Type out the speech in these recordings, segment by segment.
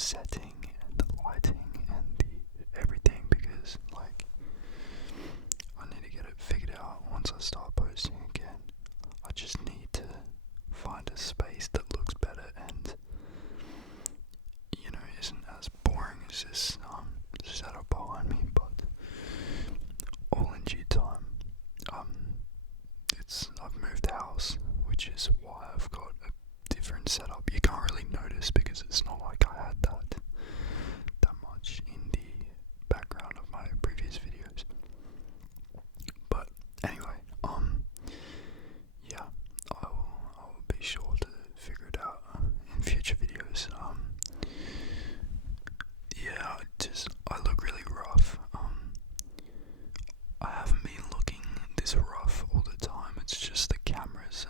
setting and the lighting and the everything, because like I need to get it figured out once I start posting again. I just need to find a space that looks better and isn't as boring as this setup behind me, but all in due time. I've moved house, which is why I've got a different setup. You can't really notice because it's not like I had that much in the background of my previous videos. But anyway, yeah, I will be sure to figure it out in future videos. Yeah, I look really rough. I haven't been looking this rough all the time. It's just the camera's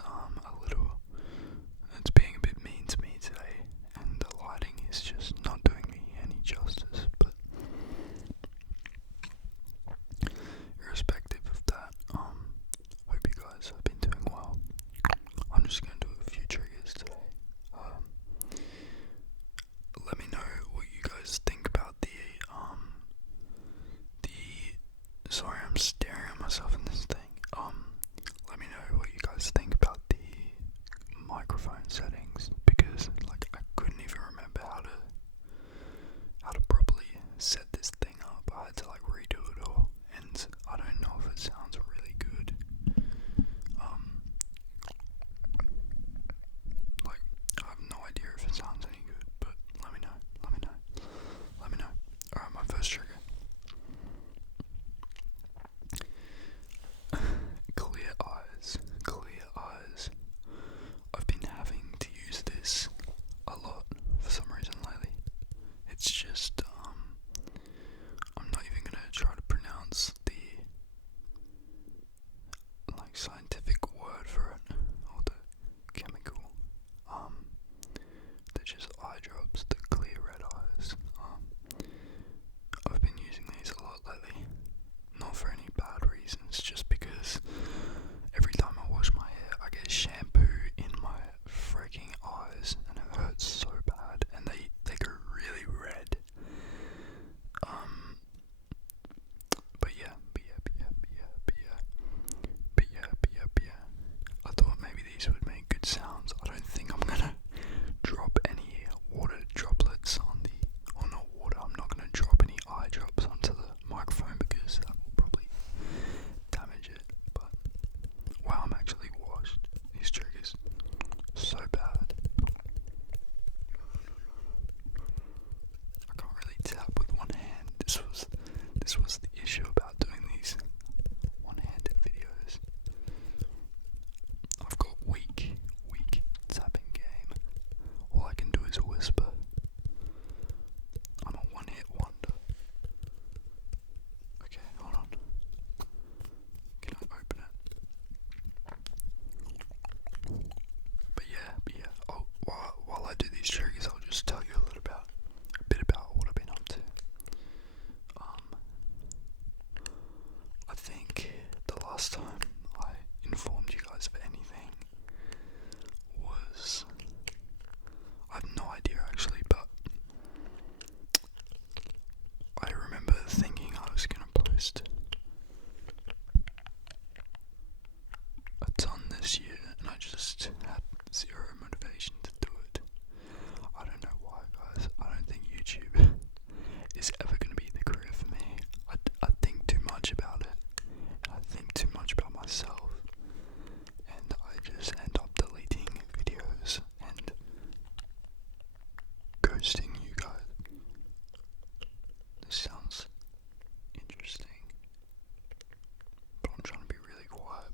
it's being a bit mean to me today, and the lighting is just not doing me any justice. But irrespective of that, hope you guys have been doing well. I'm just gonna do a few triggers today. Let me know what you guys think about the sorry, I'm staring at myself in this thing. Let me know what you guys think about the microphone settings, because like I couldn't even remember how to properly set this thing up. I had to like redo it all, and I don't know if it sounds really good. Like I have no idea if it sounds any good, but let me know. Alright, my first trigger. Clear eyes. I've been having to use this a lot for some reason lately. It's just, I'm not even gonna try to pronounce the, like, scientific word for it, or the chemical. They're just eye drops, the clear red eyes. I've been using these a lot lately. Not for any bad reasons, just because every time I wash my hair, I get shampoo in my freaking eyes, and it hurts so bad, and they go really red. But yeah. I thought maybe these would make good sounds. I don't think I'm gonna drop any water droplets not water. I'm not gonna drop any eye drops onto the microphone because that will probably damage it. But wow, I'm actually washed. These triggers so bad. I can't really tap with one hand. This was the issue about doing these one-handed videos. I've got weak tapping game. All I can do is whisper. I'm a one-hit wonder. Okay, hold on. Can I open it? But yeah. Oh, while I do these triggers, I'll just tell you a bit about what I've been up to. I think the last time I informed you guys of anything was, I have no idea actually, but I remember thinking I was gonna post a ton this year, and I just had zero motivation to do it. I don't know why, guys. I don't think YouTube is ever gonna be the career for me. I think too much about it, and I think too much about myself, and I just end up deleting videos and ghosting you guys. This sounds interesting, but I'm trying to be really quiet.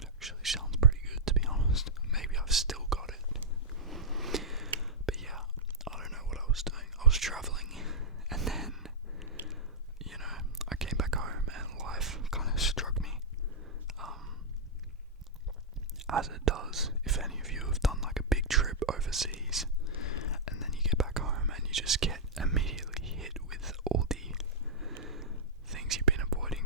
It actually sounds pretty good, to be honest. Maybe I've still got it. But yeah, I don't know what I was doing. I was traveling, and then, I came back home and life kind of struck me. As it does, if any of you have done like a big trip overseas, and then you get back home and you just get immediately hit with all the things you've been avoiding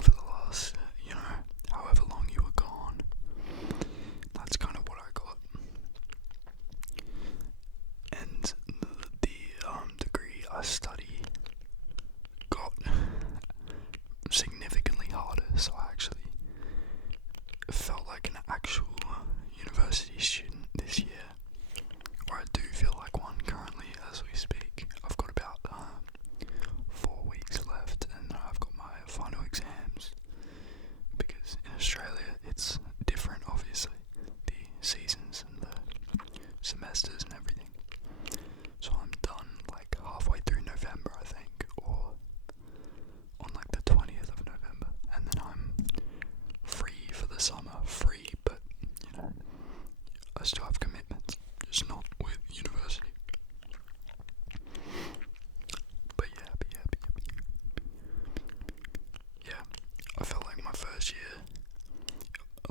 some are free, but you know, I still have commitments, just not with university. But yeah, I felt like my first year,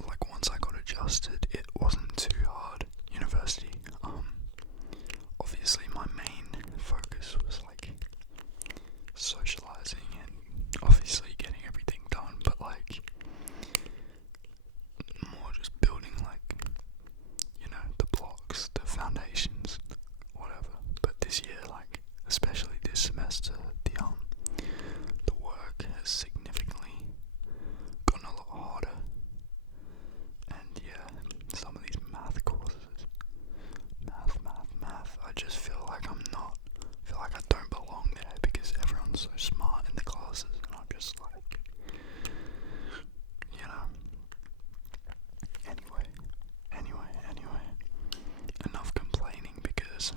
like once I got adjusted, it wasn't too hard. University, obviously my main focus was like socializing and obviously getting everything done, but like more just building like, you know, the blocks, the foundations, whatever. But this year, like especially this semester, the work has significantly gotten a lot harder. And yeah, some of these math courses, math, I just feel like I don't belong there because everyone's so smart in the classes, and I'm just like, you know. Anyway, enough complaining because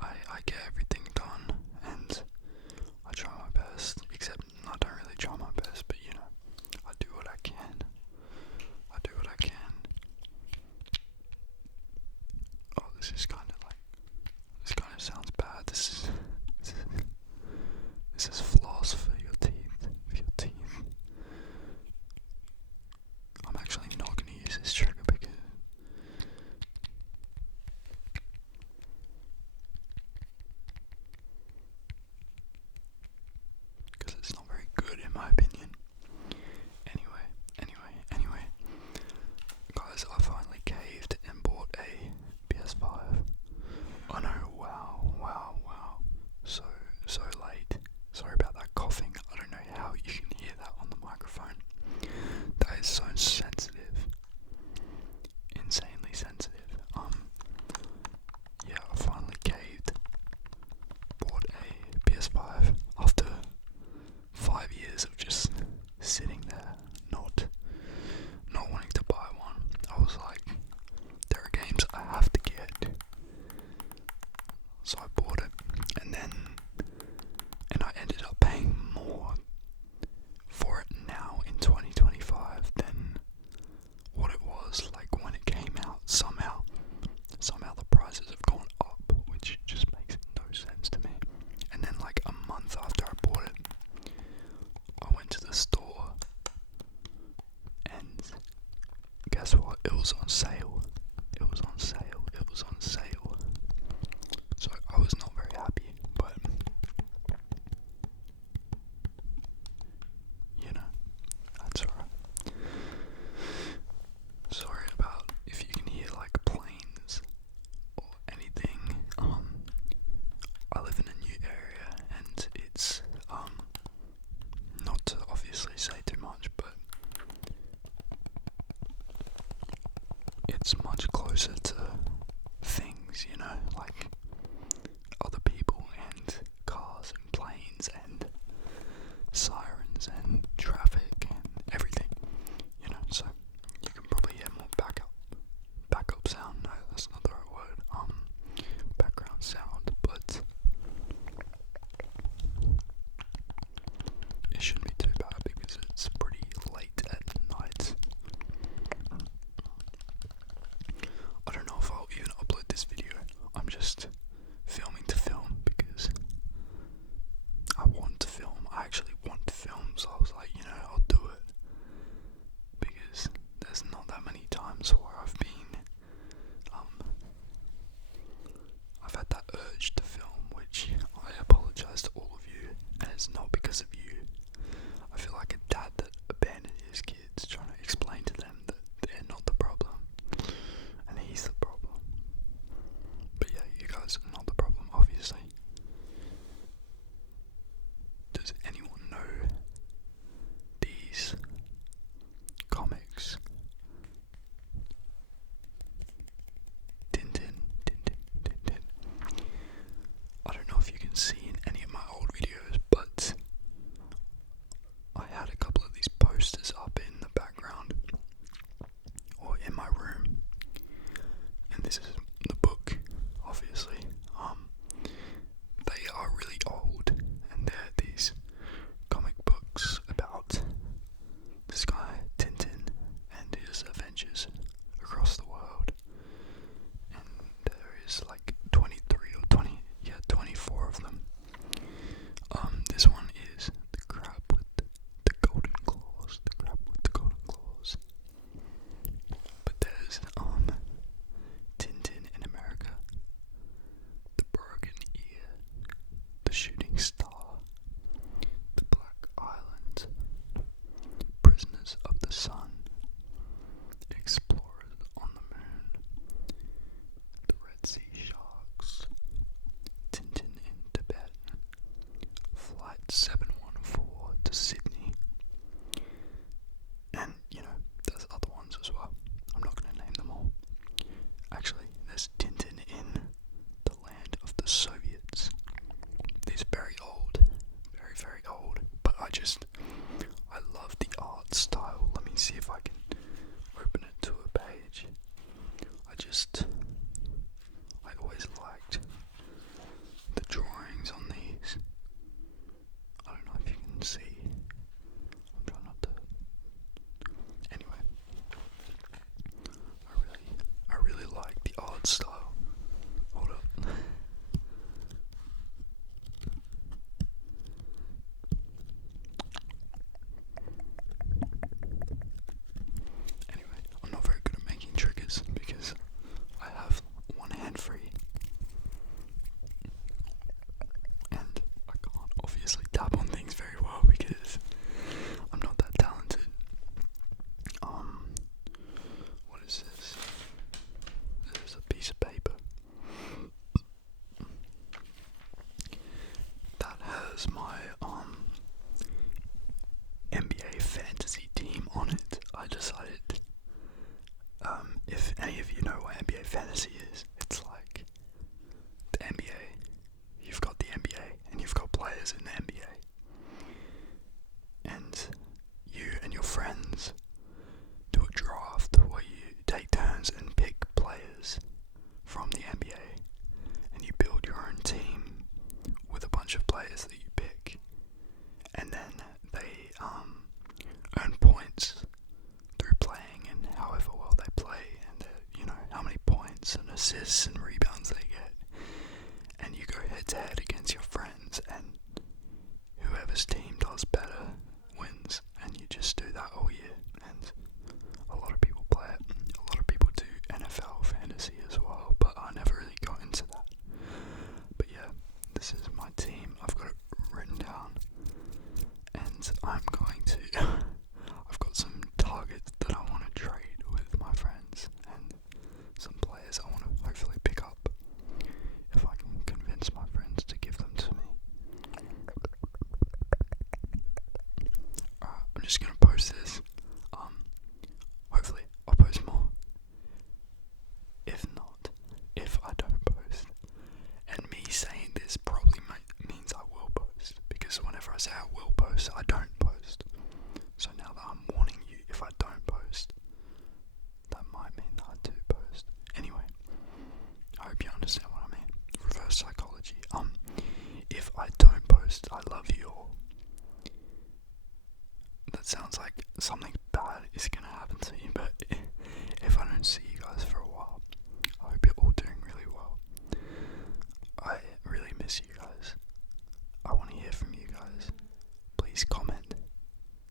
I get everything done and I try my best, except I don't really try my best, but you know, I do what I can. Oh, this kind of sounds bad. This is floss for your teeth. I'm actually not going to use this trigger because it's not very good in my opinion. Anyway, guys, I finally caved and bought a PS5. Oh no, wow. So late. Sorry about that coughing. I don't know how you can hear that on the microphone. That is so sensitive. Insanely sensitive. Yeah, I finally caved. Bought a PS5 after 5 years of just sitting there, not wanting to buy one. I was like, there are games I have to get. So I bought it, and I ended up paying more for it now in 2025 than what it was like when it came out. Somehow the prices have gone up, which just makes no sense to me. And then like a month after I bought it, I went to the store, and guess what? It was on sale. So I was not very happy, but you know, that's alright. Sorry about if you can hear like planes or anything. I live in a new area, and it's not to obviously say too much, but it's much closer to things, you know, like other people and cars and planes and sirens and traffic and everything, you know, so you can probably hear more backup sound. No, that's not the right word. Background sound, but it shouldn't be too bad because it's pretty late at night. I don't know if I'll even upload this video. I'm just filming to film because I want to film. I actually want to film, so I was like, you know, I'll do it. Because there's not that many times where I've had that urge to film, which I apologize to all of you, and it's not because of you. I feel like a dad that abandoned his kids, trying to explain to them that they're not the problem, and he's the problem. But yeah, you guys are not the problem, obviously. Does anyone know these comics? Tintin. I don't know if you can see in any of my old videos, but art style. Let me see if I can open it to a page. I always liked the drawings on these. I don't know if you can see. I'm trying not to. Anyway, I really like the art style. Hold up. Anyway, I'm not very good at making triggers because I have one hand free. And I can't obviously tap on things very well because I'm not that talented. What is this? There's a piece of paper that has my NBA fantasy team on it. I decided, if any of you know what NBA fantasy is, it's like the NBA. You've got the NBA and you've got players in the NBA. And you and your friends do a draft where you take turns and pick players from the NBA, and you build your own team with a bunch of players that you pick, and then they earn points through playing and however well they play, and how many points and assists and rebounds they get, and you go head to head against your friends, and whoever's team does better wins, and you just do that all year. And a lot of people play it. A lot of people do NFL fantasy as well, but I never really got into that. But yeah, this is my team. I've got it written down, and I'm going to I've got some targets that I want to trade with my friends, and some players I want to hopefully pick up if I can convince my friends to give them to me. I'm just gonna post this. Hopefully I'll post more. If not, if I don't post, and me saying this probably means I will post, because whenever I say I will post, I don't post. So now that I'm warning you, if I don't post, that might mean that I do post. Anyway, I hope you understand what I mean. Reverse psychology. If I don't post, I love you all. That sounds like something bad is gonna happen to you, but if I don't see you guys for a while, I hope you're all doing really well. I really miss you guys. I want to hear from you guys. Please comment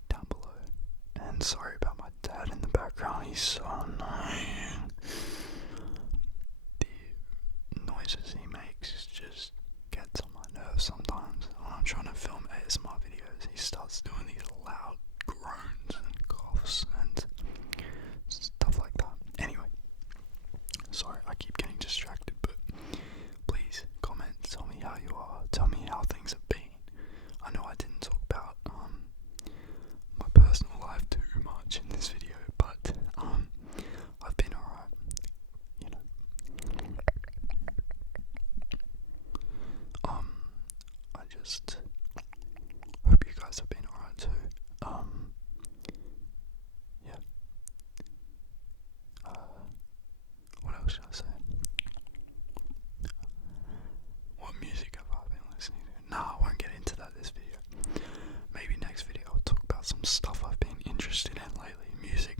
down below. And sorry about my dad in the background, he's so annoying. The noises he makes just gets on my nerves sometimes. When I'm trying to film ASMR videos, he starts doing these loud groans and coughs and stuff like that. Anyway, sorry, I keep getting distracted, but please comment, tell me how you are, tell me how things have been. I know I didn't talk about my personal life too much in this video, but I've been alright, you know. I just hope you guys have been alright too. Yeah. What else should I say? What music have I been listening to? Nah, I won't get into that this video. Maybe next video I'll talk about some stuff I've been interested in lately. Music